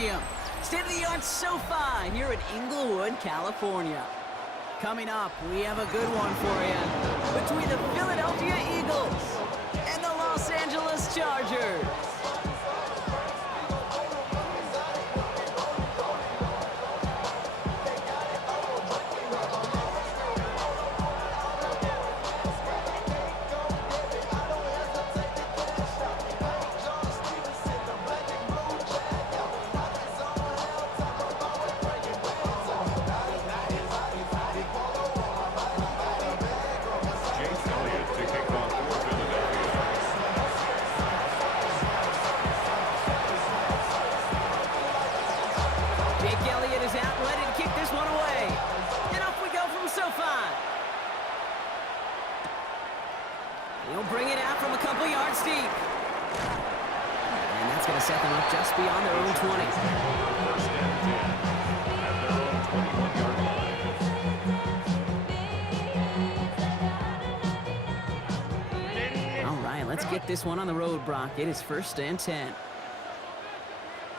Stadium. State-of-the-art SoFi here in Inglewood, California. Coming up, we have a good one for you between the Philadelphia Eagles and the Los Angeles Chargers. He'll bring it out from a couple yards deep. And that's going to set them up just beyond their own 20. First and 10 at their own 21-yard line. All right, let's get this one on the road, Brock. It is first and 10.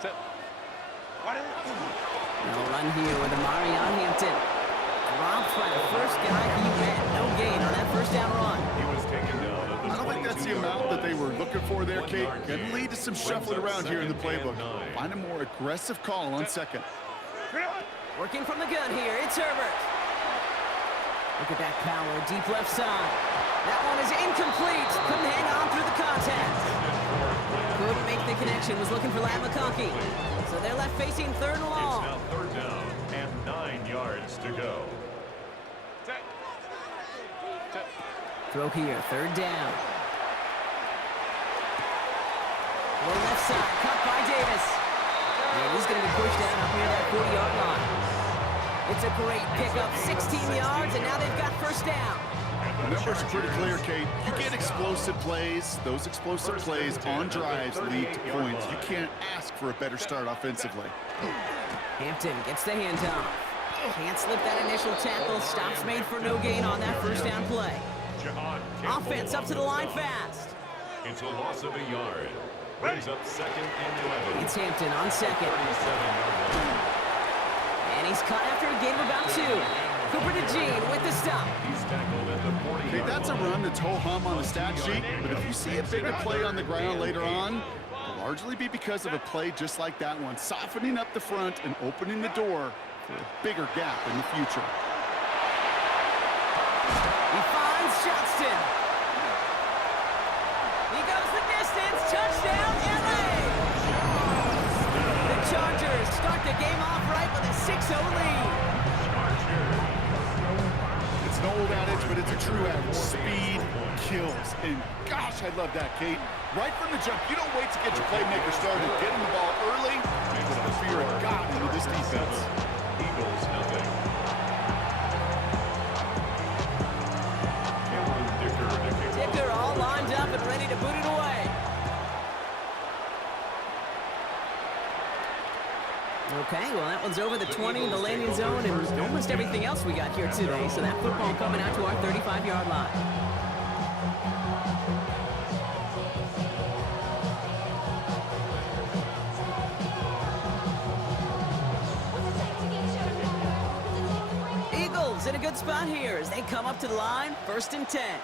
No run here with Marion Hampton. Dropped by the first guy he met. No gain on that first down run. He was taken down at the I don't think that's the amount that they were looking for there, Kate. Can lead to some shuffling around here in the playbook. Find a more aggressive call on second. Working from the gun here, it's Herbert. Look at that power, deep left side. That one is incomplete. Couldn't hang on through the contact. Couldn't make the connection, was looking for Lat McConkey. So they're left facing third and long. It's now third down and 9 yards to go. Throw here, third down. Low left side, cut by Davis. And he's going to be pushed down up near that 40-yard line. It's a great pickup, 16 yards, and now they've got first down. The numbers are pretty clear, Kate. You get explosive plays. Those explosive plays on drives lead to points. You can't ask for a better start offensively. Hampton gets the handoff. Can't slip that initial tackle. Stops made for no gain on that first down play. Offense up to the line fast. It's a loss of a yard. Brings up second and 11. It's Hampton on second. And he's caught after a gain of about 2. Cooper DeJean with the stop. He's tackled at the 40. Okay, that's a run that's ho-hum on the stat sheet, but if you see a bigger play on the ground later on, it'll largely be because of a play just like that one, softening up the front and opening the door for a bigger gap in the future. He finds Johnston. He goes the distance. Touchdown, LA! The Chargers start the game off right with a 6-0 lead. It's an old adage, but it's a true adage. Speed kills. And gosh, I love that, Kate. Right from the jump, you don't wait to get your playmaker started. Get him the ball early. Put the fear of God into this defense. Eagles nothing. Dicker all lined up and ready to boot it away. Okay, well that one's over the 20, the landing zone, and almost everything else we got here today. So that football coming out to our 35-yard line. Eagles in a good spot here as they come up to the line, first and 10.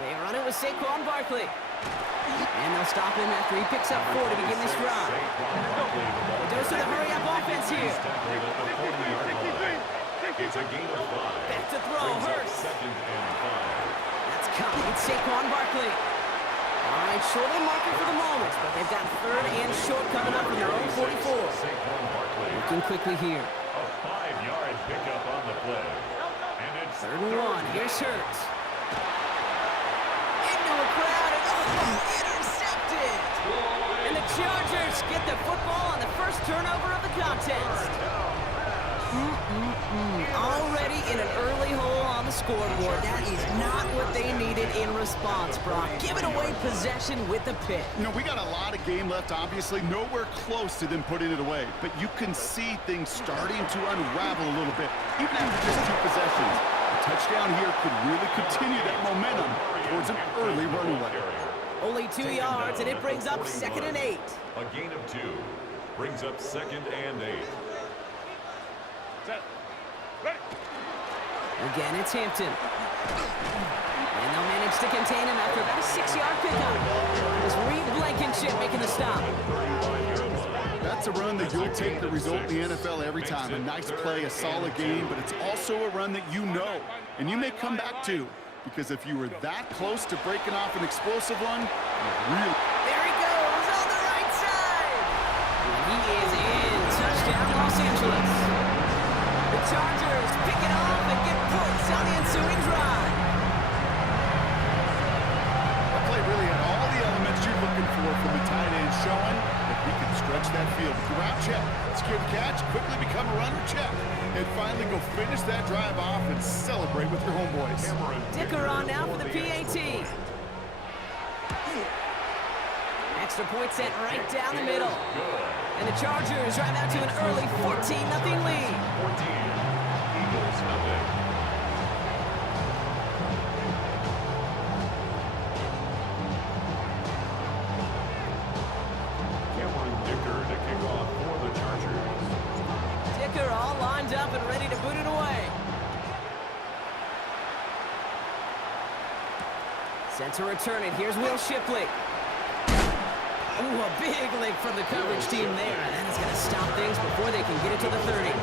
They run it with Saquon Barkley. And they'll stop him after he picks up 4 to begin this drive. The dose of the hurry-up offense here. It's a gain of 5. Back to throw, Hurst. Second and 5. That's coming. It's Saquon Barkley. All right, short of the marker for the moment, but they've got third and short coming up from their own 44. Looking quickly here. A 5-yard pickup on the play. And it's Third and 1. Here's Hurts. Into a crowd and intercepted. And the Chargers get the football on the first turnover of the contest. Already in an early hole on the scoreboard. That is not what they needed in response, Brock. Giving away possession with the pick. You know, we got a lot of game left, obviously. Nowhere close to them putting it away. But you can see things starting to unravel a little bit, even after just 2 possessions. A touchdown here could really continue that momentum towards an early runaway. Only 2 yards, and it brings up 2nd and 8. A gain of 2 brings up 2nd and 8. Again, it's Hampton. And they'll manage to contain him after about a 6-yard pickup. It's Reed Blankenship making the stop. That's a run that you'll take the result in the NFL every time. A nice play, a solid game, but it's also a run that you know and you may come back to, because if you were that close to breaking off an explosive one, really... There he goes on the right side. And he is in. Touchdown, Los Angeles. The Chargers pick it off and get points on the ensuing drive. That play really had all the elements you're looking for from a tight end, showing that he can stretch that field. With the route check, secure the catch, quickly become a runner check, and finally go finish that drive off and celebrate with your homeboys. Dicker on now for the PAT. Extra point sent right down the middle. And the Chargers drive out to an early 14-0 lead. 14, Eagles nothing. To kick off for the Chargers. Dicker all lined up and ready to boot it away. Sent to return it. Here's Will Shipley. Ooh, a big lick from the coverage team there. And that is going to stop things before they can get it to the 30.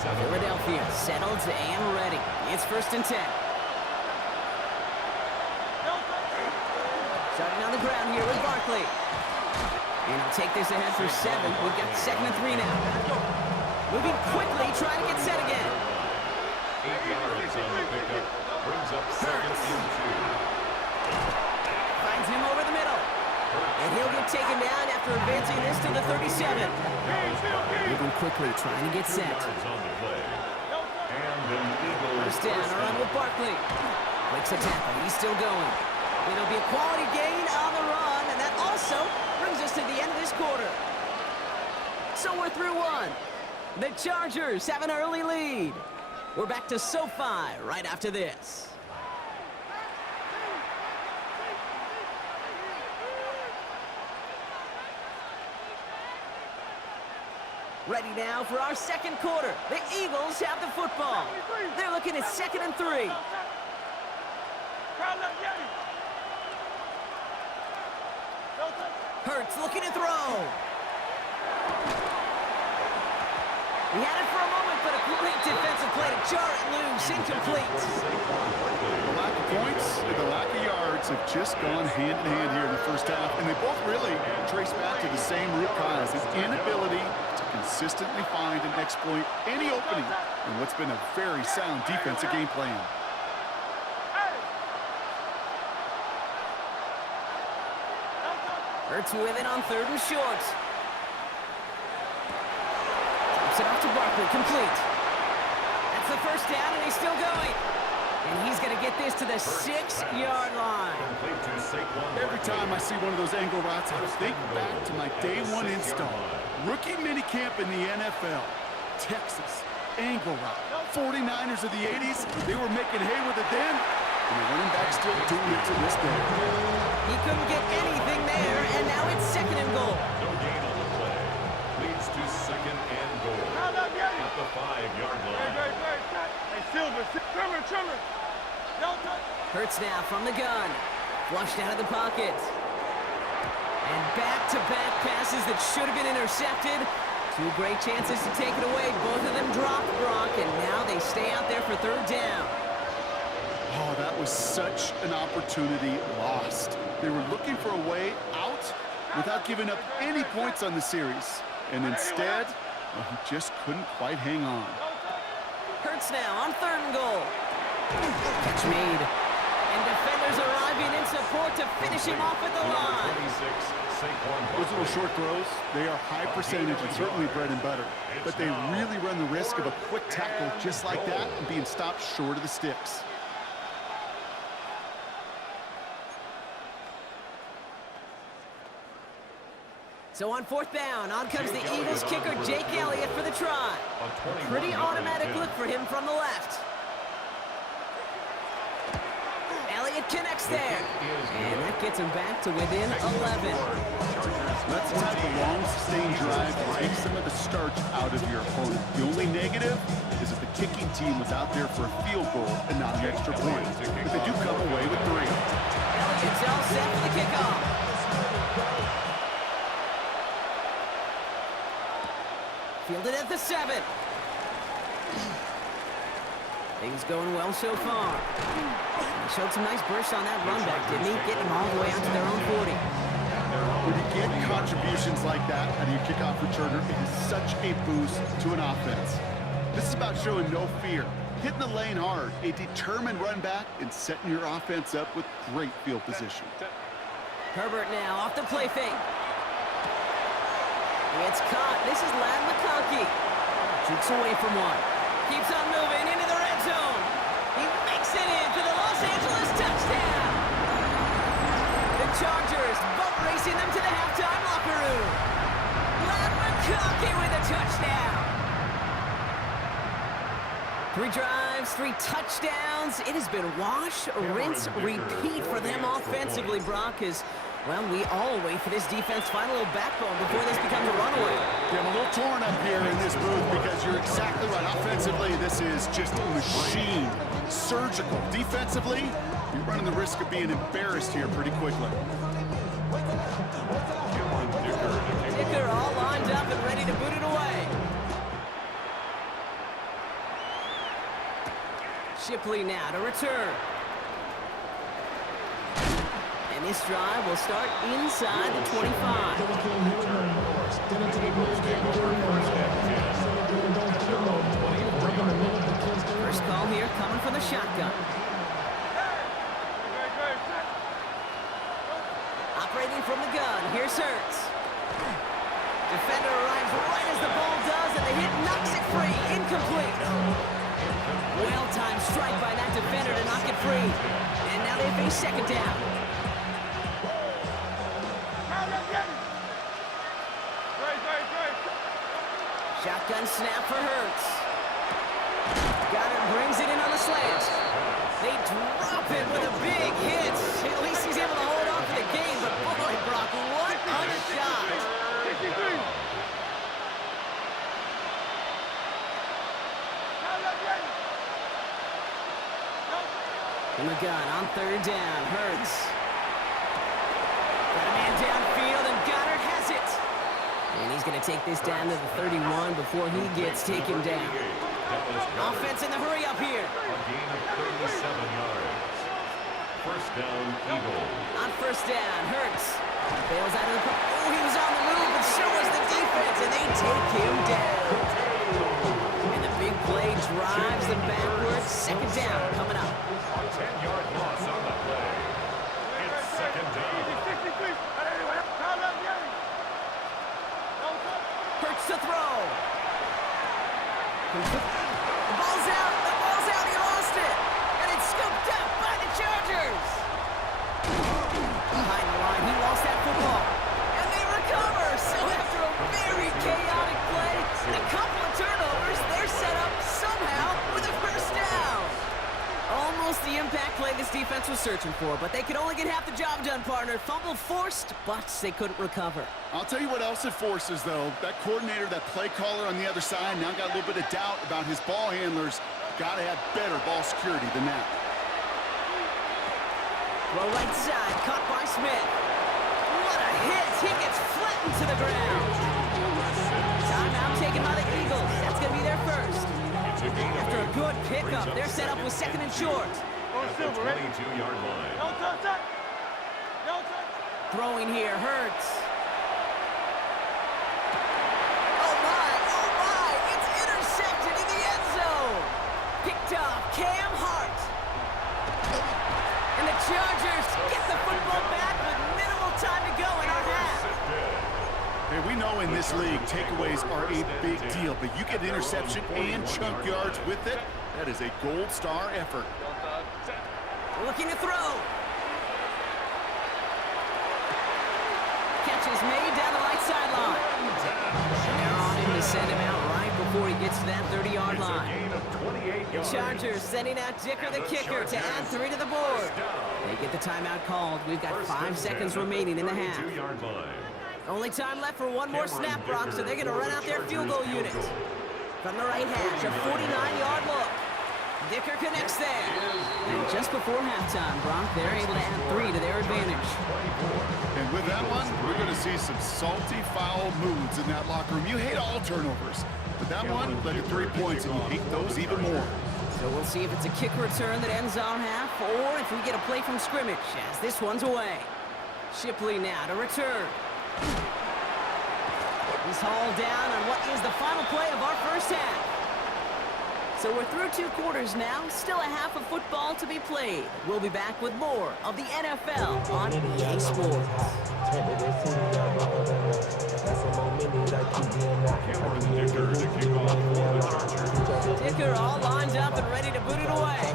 Philadelphia settled and ready. It's 1st and 10. Starting on the ground here with Barkley. And he'll take this ahead for 7. We've got 2nd and 3 now. Moving quickly, trying to get set again. 8 yards on the pickup. Brings up 2nd and 2. Finds him over the middle. And he'll get taken down after advancing this to the 37. Moving quickly, trying to get set. First down, a run with Barkley. Breaks a tackle, he's still going. It'll be a quality gain on the run, and that also brings us to the end of this quarter. So we're through 1. The Chargers have an early lead. We're back to SoFi right after this. Ready now for our 2nd quarter. The Eagles have the football. They're looking at 2nd and 3. Hurts looking to throw. He had it for a moment, but a great defensive play to jar it loose. Incomplete. The lack of points and the lack of yards have just gone hand in hand here in the first half, and they both really trace back to the same root cause, his inability to consistently find and exploit any opening in what's been a very sound defensive game plan. Hurts with it on 3rd and short. Drops it off to Barkley, complete. That's the first down, and he's still going. And he's going to get this to the 6-yard line. Every time I see one of those angle routes, I think back to my day 1 install. Rookie minicamp in the NFL. Texas, angle route. 49ers of the 80s, they were making hay with it then. And the running back still doing it to this day. He couldn't get anything there, and now it's 2nd and goal. No gain on the play. Leads to 2nd and goal. At the 5-yard line. Hey, Silver, trimmer. Hurts now from the gun. Flushed out of the pocket. And back-to-back passes that should have been intercepted. 2 great chances to take it away. Both of them dropped, Brock, and now they stay out there for 3rd down. Oh, that was such an opportunity lost. They were looking for a way out without giving up any points on the series. And instead, well, he just couldn't quite hang on. Hurts now on 3rd and goal. Catch made. And defenders arriving in support to finish him off at the line. Those little short throws, they are high percentage and certainly bread and butter. But they really run the risk of a quick tackle just like that and being stopped short of the sticks. So on 4th down, on comes the Eagles kicker, Jake Elliott, for the try. A pretty automatic look for him from the left. Elliott Connects there. And that gets him back to within 11. That's the type of long, sustained drive that takes some of the starch out of your opponent. The only negative is that the kicking team was out there for a field goal and not an extra point. But they do come away with 3. Elliott's all set for the kickoff. Fielded at the 7. Things going well so far. He showed some nice bursts on that run back, didn't he? Getting them all the way out to their own 40. When you get contributions like that out of your kickoff returner, it is such a boost to an offense. This is about showing no fear, hitting the lane hard, a determined run back, and setting your offense up with great field position. Herbert now off the play fake. It's caught. This is Lad McConkey. Jukes away from one. Keeps on moving into the red zone. He makes it in for the Los Angeles touchdown. The Chargers boat racing them to the halftime locker room. Lad McConkey with a touchdown. 3 drives, 3 touchdowns. It has been wash, rinse, repeat for them offensively, Brock, as, well, we all wait for this defense to find a little backbone before this becomes a runaway. Yeah, I'm a little torn up here in this booth because you're exactly right. Offensively, this is just a machine. Surgical. Defensively, you're running the risk of being embarrassed here pretty quickly. Dicker all lined up and ready to boot it away. Shipley now to return. And this drive will start inside the 25. First call here coming from the shotgun. Operating from the gun, here's Hurts. Defender arrives right as the ball does, and the hit knocks it free. Incomplete. Well-timed strike by that defender to knock it free. And now they face second down. Shotgun snap for Hurts. Goddard brings it in on the slant. They drop it with a big hit. At least he's able to hold on for the game, but boy, Brock, what a shot. From the gun on 3rd down, Hurts. Got a man downfield, and Goddard has it. And he's going to take this down to the 31 before he gets taken down. Offense in the hurry up here. A gain of 37 yards. First down, Eagles. On 1st down, Hurts bails out of the... Oh, he was on the move, but so was the defense, and they take him down. And the big play drives them backwards. Second down coming up. A 10-yard loss on the play. It's second down. Hurts to throw. The ball's out. The ball's out. He lost it. And it's scooped up by the Chargers. Behind the line, he lost that football. And they recover. So after a very chaotic play and a couple of turnovers, they're set up somehow with a first down. Almost the impact play this defense was searching for, but they could only get half the job done, partner. Fumble forced, but they couldn't recover. I'll tell you what else it forces, though. That coordinator, that play caller on the other side, now got a little bit of doubt about his ball handlers. Got to have better ball security than that. Throw right side, caught by Smith. What a hit! He gets flattened to the ground. Timeout taken by the Eagles. That's going to be their first. After a good pickup, they're set up with 2nd and short. At the 22-yard line. Throwing here, Hurts. Oh my, it's intercepted in the end zone. Picked off Cam Hart. And the Chargers get the football back with minimal time to go in our half. Hey, we know in this league, takeaways are a big deal, but you get interception and chunk yards with it, that is a gold star effort. Looking to throw. Catch is made down the right sideline. And they're on him to send him out right before he gets to that 30-yard It's a line. gain of 28 The yards. Chargers sending out Dicker, the kicker, to add 3 to the board. They get the timeout called. We've got 5 seconds remaining in the half. 32-yard line. Only time left for one more snap, Brock, so they're going to run out their field goal unit. From the right hash, a 49-yard look. Dicker connects there. And just before halftime, Brock, they're able to add 3 to their advantage. And with that one, we're going to see some salty, foul moods in that locker room. You hate all turnovers, but that one led to 3 points, and you hate those even more. So we'll see if it's a kick return that ends our half, or if we get a play from scrimmage, as this one's away. Shipley now to return. He's hauled down on what is the final play of our first half. So we're through 2 quarters now, still a half of football to be played. We'll be back with more of the NFL on EA Sports. Dicker to kick off for the Chargers. Dicker all lined up and ready to boot it away.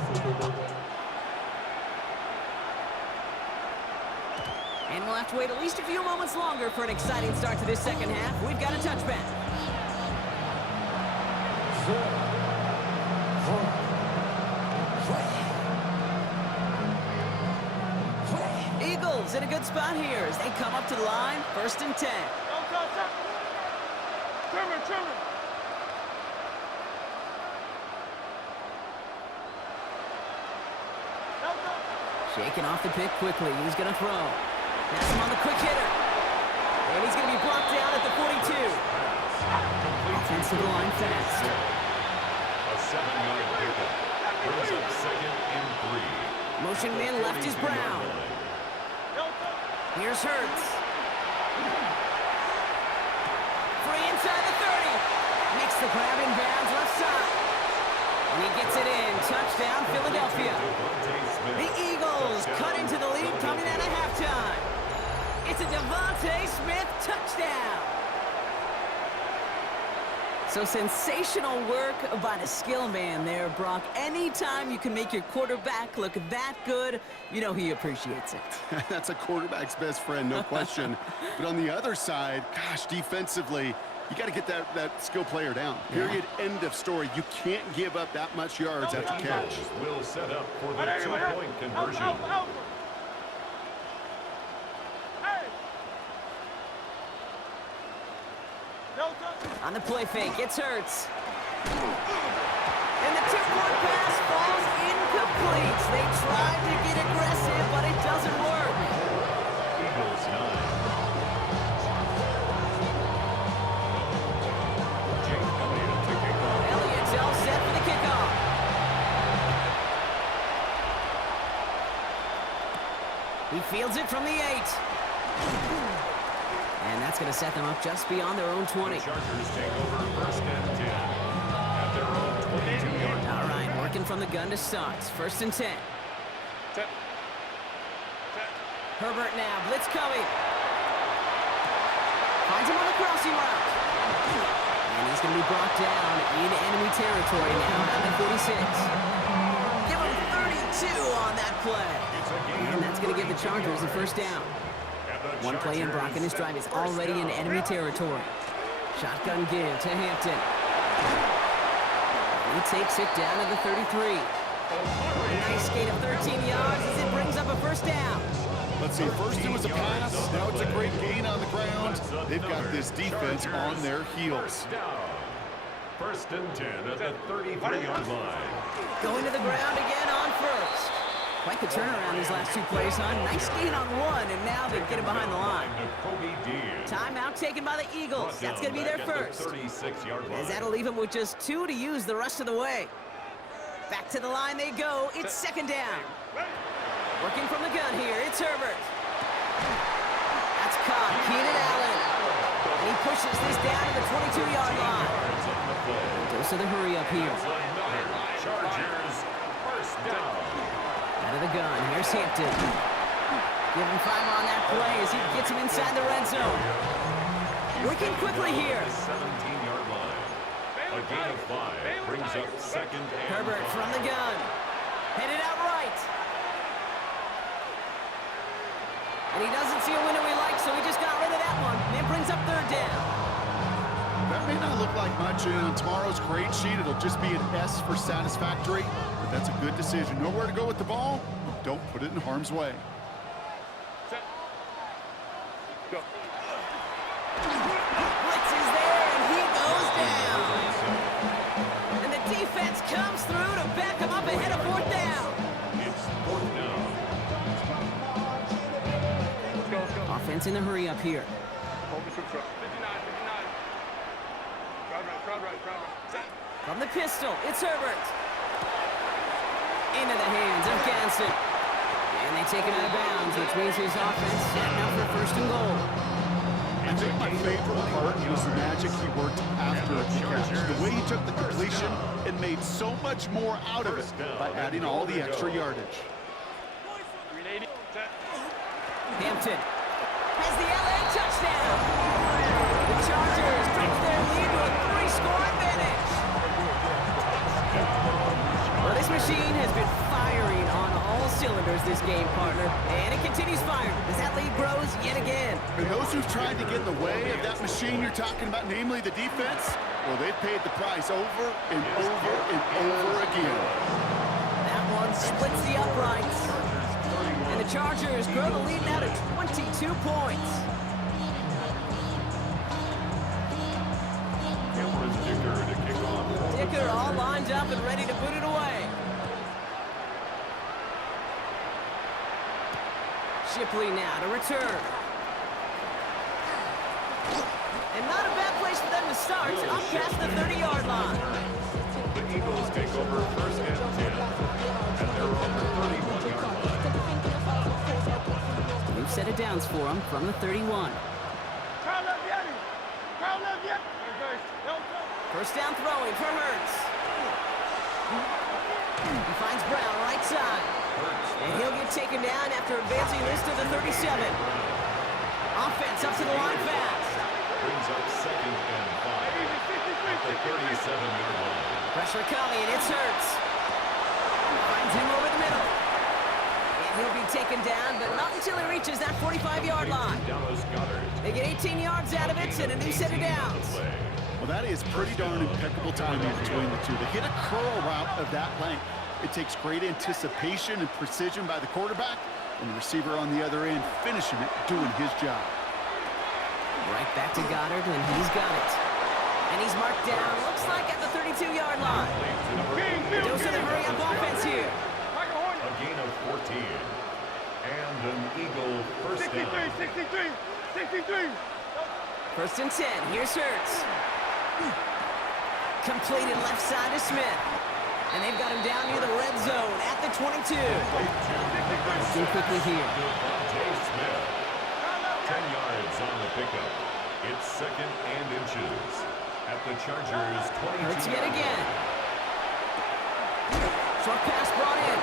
And we'll have to wait at least a few moments longer for an exciting start to this second half. We've got a touchback. Eagles in a good spot here as they come up to the line, 1st and 10. Trimmer. Shaking off the pick quickly. He's going to throw. That's him on the quick hitter. And he's going to be brought down at the 42. Offensive line fast. A 7-yard pickup. Brings up 2nd and 3. Motion man left is Brown. Here's Hurts. Free inside the 30. Makes the grab in bounds left side. And he gets it in. Touchdown, Philadelphia. The Eagles cut into the lead coming out of halftime. It's a Devontae Smith touchdown. So sensational work by the skill man there, Brock. Anytime you can make your quarterback look that good, you know he appreciates it. That's a quarterback's best friend, no question. But on the other side, gosh, defensively, you got to get that skill player down. Period. End of story. You can't give up that much yards after catch. Will set up for the 2-point conversion. On the play fake, it's Hurts. And the 2-point pass falls incomplete. They tried to get aggressive, but it doesn't work. Eagles 9. Jake Elliott to kick off. Elliott's all set for the kickoff. He fields it from the 8. And that's going to set them up just beyond their own 20. The Chargers take over 1st and 10 at their own 22-yard line. All right, working from the gun to start. 1st and 10. Herbert now, blitz coming. Finds him on the crossing route. And he's going to be brought down in enemy territory now at the 46. Give him 32 on that play. And that's going to give the Chargers a 1st down. One play in, Brock, and his drive is already in enemy territory. Shotgun give to Hampton. He takes it down to the 33. A nice gain of 13 yards as it brings up a 1st down. Let's see, first it was a pass, now it's a great gain on the ground. They've got this defense on their heels. 1st and 10 at the 33-yard line. Going to the ground again on 1st. Quite the turnaround these last 2 plays, huh? Nice gain on 1, and now they get him behind the line. Timeout taken by the Eagles. That's going to be their 1st. As that'll leave them with just 2 to use the rest of the way. Back to the line they go. It's 2nd down. Working from the gun here, it's Herbert. That's caught. Keenan Allen. And he pushes this down to the 22-yard line. Goes to the hurry up here. Chargers 1st down. Out of the gun, here's Hampton. Give him 5 on that play as he gets him inside the red zone. Working quickly here. 17-yard line. A gain of 5 brings up 2nd and Herbert 5. from the gun. Headed out right. And he doesn't see a window he likes, so he just got rid of that one. And it brings up 3rd down. That may not look like much, and on tomorrow's grade sheet, it'll just be an S for satisfactory, but that's a good decision. Know where to go with the ball, don't put it in harm's way. Set. Go. Blitz is there, and he goes down. And the defense comes through to back him up ahead of fourth down. It's fourth down. Let's go, let's go. Offense in the hurry up here. Focus from front. 59, 59. Crowd right. Set. From the pistol, it's Herbert. Into the hands of Ganson. And they take him out of bounds, which means his offense setting up for first and goal. I think my favorite part was the magic he worked after the catch. The way he took the completion and made so much more out of it by adding all the extra yardage. 380. Set. Hampton has the LA touchdown. The Chargers take their lead to a 3-score advantage. Well, this machine has been firing on all cylinders this game, partner, and it continues firing as that lead grows yet again. And those who've tried to get in the way of that machine you're talking about, namely the defense, well, they've paid the price over and over and over again. That one splits the uprights. And the Chargers grow the lead now to 22 points. Cameron Dicker to kick off. Dicker all lined up and ready to put it away. Shipley now to return. And not a bad place for them to start, up past the 30-yard line. The Eagles take over first and 10. And they're on the 31-yard line. New set of downs for him from the 31. Crowd left, Yeti. Crowd left, Yeti. First down throwing for Hurts. He finds Brown right side. And he'll get taken down after advancing this to the 37. Offense up to the line fast. Brings up second and 5. At the 37-yard line. Pressure coming, it's Hurts. Finds him over the middle. And he'll be taken down, but not until he reaches that 45-yard line. Dallas Goddard. They get 18 yards out of it and a new set of downs. Well, that is pretty darn impeccable timing between the two. To hit a curl route of that length, it takes great anticipation and precision by the quarterback, and the receiver on the other end finishing it, doing his job. Right back to Goddard, and he's got it. And he's marked down, looks like at the 32-yard line. Dose of the hurry-up offense here. A gain of 14. And an Eagle first 63, down. 63. First and 10, here's Hurts. Completed left side to Smith. And they've got him down near the red zone at the 22. Do quickly here. Devontae Smith. 10 yards on the pickup. It's second and inches. At the Chargers' 22. Hurts yet again. Short pass brought in.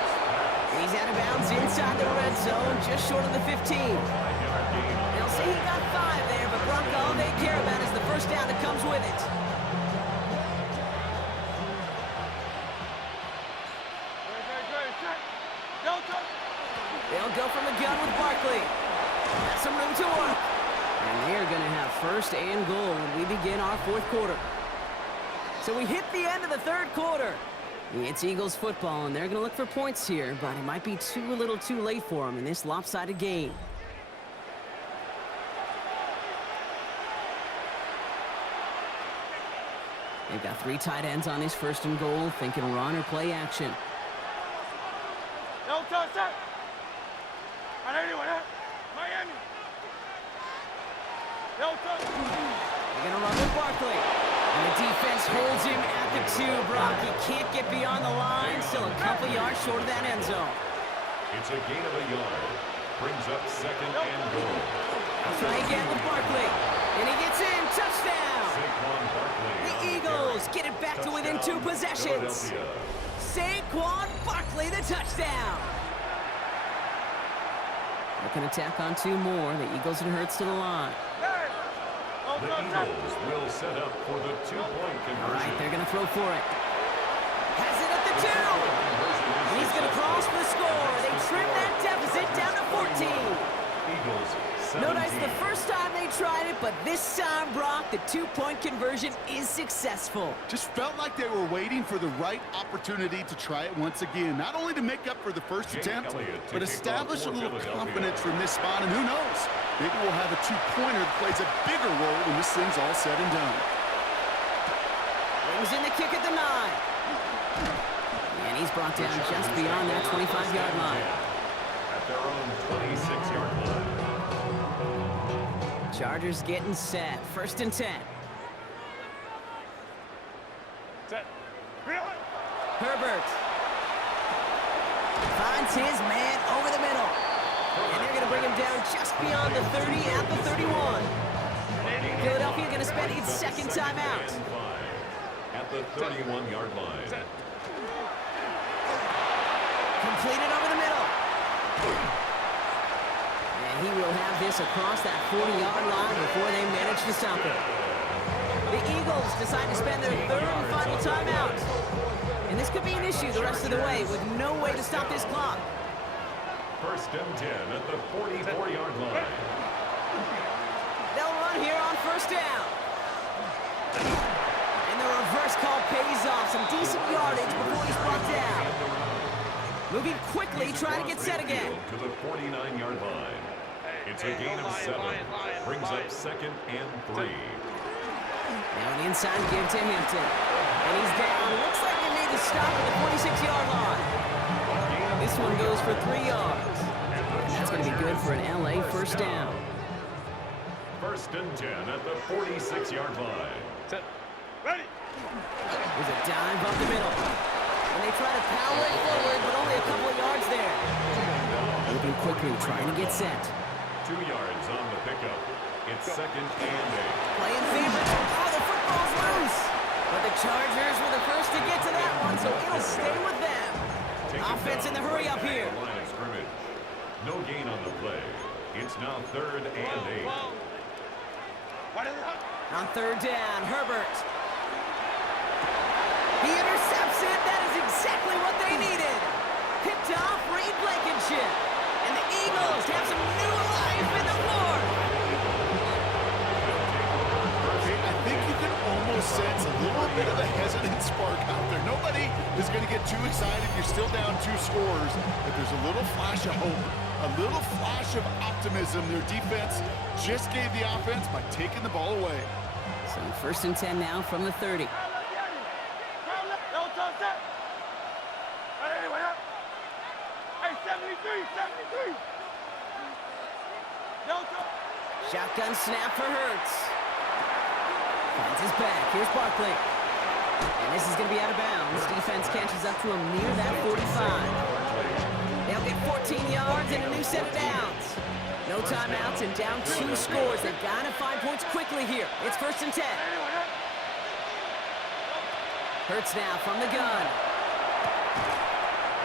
He's out of bounds inside the red zone, just short of the 15. 5-yard gain on They'll say he got 5 there, but Bronco, all they care about is the first down that comes with it. They'll go from the gun with Barkley. Got some room to work. And they're going to have first and goal when we begin our fourth quarter. So we hit the end of the third quarter. It's Eagles football, and they're going to look for points here, but it might be a little too late for them in this lopsided game. They've got 3 tight ends on his first and goal, thinking run or play action. No touch, set. On anyone, huh? Miami. No touch. They're going to run with Barkley. And the defense holds him at the 2, Brock. He can't get beyond the line. Still a couple yards short of that end zone. It's a gain of a yard. Brings up second and goal. I'll try again with Barkley. And he gets in. Touchdown. Saquon Barkley. The Eagles get it back to within 2 possessions. Saquon Barkley, the touchdown. Looking to tack on 2 more. The Eagles and Hurts to the line. The Eagles will set up for the 2-point conversion. All right, they're going to throw for it. Has it at the 2. He's going to cross for the score. They trim that deficit down to 14. Eagles 17. No dice the first time they tried it, but this time, Brock, the two-point conversion is successful. Just felt like they were waiting for the right opportunity to try it once again. Not only to make up for the first attempt, but establish a little confidence from this spot. And who knows, maybe we'll have a two-pointer that plays a bigger role when this thing's all said and done. Brings in the kick at the 9. And he's brought down just beyond that 25-yard line. At their own 26-yard line. Chargers getting set. 1st and 10. Set. Herbert finds his man over the middle. And they're going to bring him down just beyond the 30 at the 31. Philadelphia going to spend its second timeout. At the 31-yard line. Completed over the middle. And he will have this across that 40-yard line before they manage to stop it. The Eagles decide to spend their third and final timeout. And this could be an issue the rest of the way with no way to stop this clock. 1st and 10 at the 44-yard line. They'll run here on 1st down. And the reverse call pays off. Some decent yardage before he's brought down. Moving quickly, trying to get set again. To the 49-yard line. It's a gain of 7. Brings up 2nd and 3. Now an inside give to Hampton. And he's down. Looks like they made the stop at the 46-yard line. This one goes for 3 yards. That's going to be good for an LA 1st down. 1st and 10 at the 46-yard line. Set. Ready. There's a dive up the middle. And they try to power it forward, but only a couple of yards there. Moving quickly, trying to get set. 2 yards on the pickup. It's 2nd and 8. Playing favorites. Oh, the football's loose. But the Chargers were the first to get to that one, so it'll stay with them. Offense in the hurry up here. Line of scrimmage. No gain on the play. It's now 3rd and 8. On 3rd down, Herbert. He intercepts it. That is exactly what they needed. Picked off Reed Blankenship. And the Eagles have some new life in the fourth. I think you can almost sense a little bit of a hesitant spark out there. Nobody is going to get too excited. You're still down 2 scores, but there's a little flash of hope, a little flash of optimism. Their defense just gave the offense by taking the ball away. So 1st and 10 now from the 30. Shotgun snap for Hurts. Finds his back. Here's Barkley. And this is going to be out of bounds. Defense catches up to him near that 45. They'll get 14 yards and a new set of downs. No timeouts and down 2 scores. They've got to find points quickly here. It's 1st and 10. Hurts now from the gun.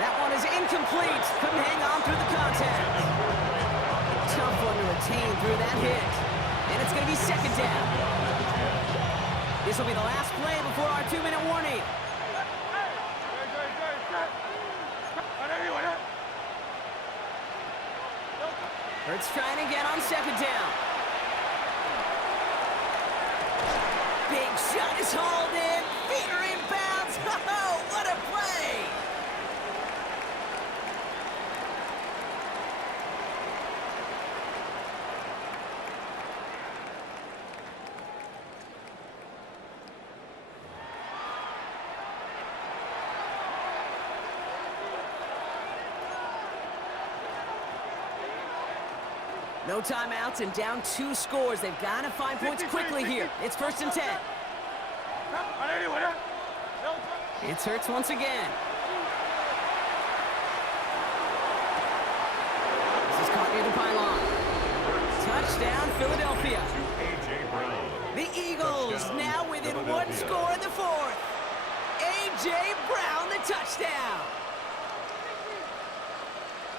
That one is incomplete. Couldn't hang on through the contact. Tough one to retain through that hit. And it's going to be 2nd down. This will be the last play before our 2-minute warning. Hurts trying again on 2nd down. Big shot is hauled in. Feet are in bounds. Oh, what a play! No timeouts and down 2 scores. They've got to find points quickly here. It's 1st and 10. It's Hurts once again. This is caught near the pylon. Touchdown, Philadelphia. A.J. Brown. The Eagles now within 1 score in the 4th. A.J. Brown, the touchdown.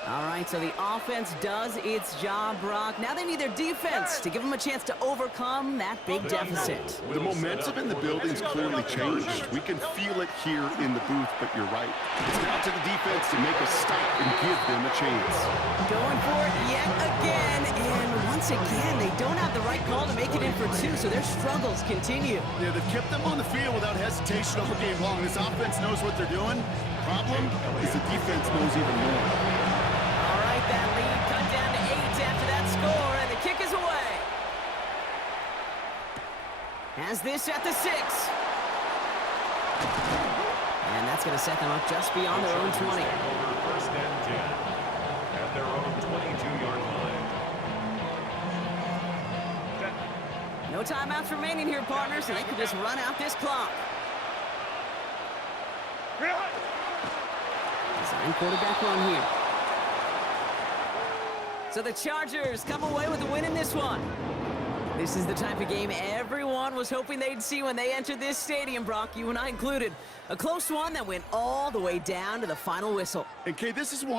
All right, so the offense does its job, Brock. Now they need their defense to give them a chance to overcome that big deficit. The momentum in the building's clearly changed. We can feel it here in the booth, but you're right. It's now to the defense to make a stop and give them a chance. Going for it yet again, and once once again, they don't have the right call to make it in for two, so their struggles continue. Yeah, they've kept them on the field without hesitation all game long. This offense knows what they're doing. Problem is the defense knows even more. All right, that lead cut down to 8 after that score, and the kick is away. Has this at the 6. And that's going to set them up just beyond their own 20. Over first and 10 at their own 22-yard line. No timeouts remaining here, partners, so they can just run out this clock. Design quarterback run here. So the Chargers come away with the win in this one. This is the type of game everyone was hoping they'd see when they entered this stadium, Brock, you and I included. A close one that went all the way down to the final whistle. And Kay, this is one